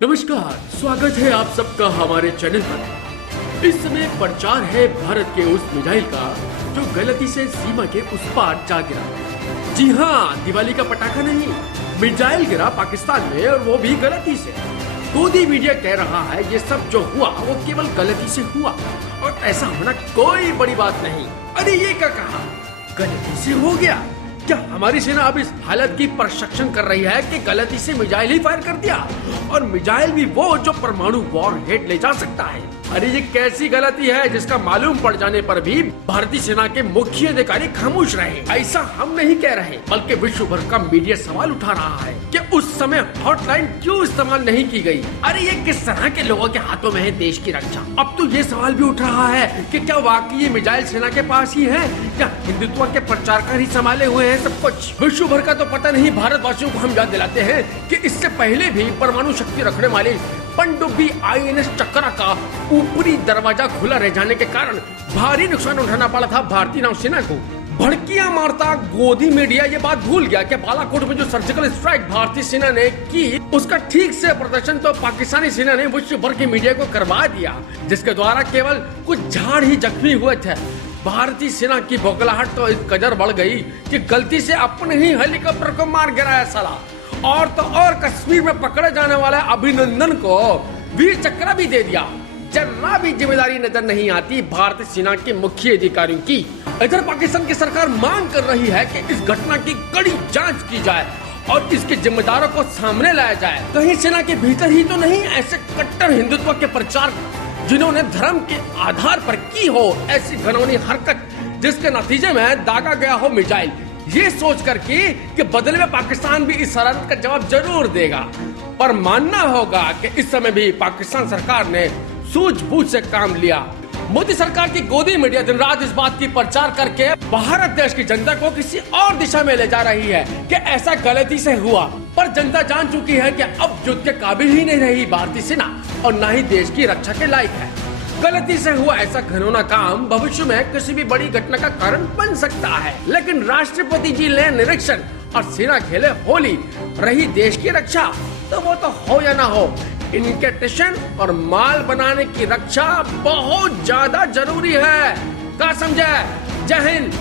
नमस्कार, स्वागत है आप सबका हमारे चैनल पर। इस समय प्रचार है भारत के उस मिसाइल का जो गलती से सीमा के उस पार जा गिरा। जी हाँ, दिवाली का पटाखा नहीं, मिसाइल गिरा पाकिस्तान में और वो भी गलती से। मोदी मीडिया कह रहा है ये सब जो हुआ वो केवल गलती से हुआ और ऐसा होना कोई बड़ी बात नहीं। अरे ये क्या कहा, गलती से हो गया? क्या हमारी सेना अब इस हालत की प्रशिक्षण कर रही है कि गलती से मिसाइल ही फायर कर दिया, और मिसाइल भी वो जो परमाणु वॉरहेड ले जा सकता है? अरे ये कैसी गलती है जिसका मालूम पड़ जाने पर भी भारतीय सेना के मुख्य अधिकारी खामोश रहे? ऐसा हम नहीं कह रहे, बल्कि विश्व भर का मीडिया सवाल उठा रहा है कि उस समय हॉटलाइन क्यों इस्तेमाल नहीं की गई। अरे ये किस तरह के लोगों के हाथों में है देश की रक्षा? अब तो ये सवाल भी उठ रहा है कि क्या वाकई ये मिसाइल सेना के पास ही है या हिंदुत्व के प्रचारक ही संभाले हुए हैं सब कुछ? विश्व भर का तो पता नहीं, भारतवासियों को हम याद दिलाते हैं कि इससे पहले भी परमाणु शक्ति रखने वाले पनडुब्बी INS चक्रा का ऊपरी दरवाजा खुला रह जाने के कारण भारी नुकसान उठाना पड़ा था भारतीय नौसेना को। भड़कियां मारता गोदी मीडिया ये बात भूल गया कि बालाकोट में जो सर्जिकल स्ट्राइक भारतीय सेना ने की, उसका ठीक से प्रदर्शन तो पाकिस्तानी सेना ने विश्व भर की मीडिया को करवा दिया, जिसके द्वारा केवल कुछ झाड़ ही जख्मी हुए थे। भारतीय सेना की बौखलाहट तो इस कदर बढ़ गई कि गलती से अपने ही हेलीकॉप्टर को मार गिराया साला। और तो और कश्मीर में पकड़े जाने वाले अभिनंदन को वीर चक्र भी दे दिया। जरा भी जिम्मेदारी नजर नहीं आती भारतीय सेना के मुख्य अधिकारियों की। इधर पाकिस्तान की सरकार मांग कर रही है कि इस घटना की कड़ी जांच की जाए और इसके जिम्मेदारों को सामने लाया जाए। कहीं सेना के भीतर ही तो नहीं ऐसे कट्टर हिंदुत्व के प्रचार जिन्होंने धर्म के आधार पर की हो ऐसी घिनौनी हरकत, जिसके नतीजे में दागा गया हो मिसाइल, ये सोच कर कि बदले में पाकिस्तान भी इस शरारत का जवाब जरूर देगा। पर मानना होगा कि इस समय भी पाकिस्तान सरकार ने सूझबूझ से काम लिया। मोदी सरकार की गोदी मीडिया दिन रात इस बात की प्रचार करके भारत देश की जनता को किसी और दिशा में ले जा रही है कि ऐसा गलती से हुआ, पर जनता जान चुकी है कि अब युद्ध के काबिल ही नहीं रही भारतीय सेना और न ही देश की रक्षा के लायक है। गलती से हुआ ऐसा घिनौना काम भविष्य में किसी भी बड़ी घटना का कारण बन सकता है, लेकिन राष्ट्रपति जी ले निरीक्षण और सेना खेले होली, रही देश की रक्षा, तो वो तो हो या ना हो, इनके टेशन और माल बनाने की रक्षा बहुत ज्यादा जरूरी है। क्या समझे? जय हिंद।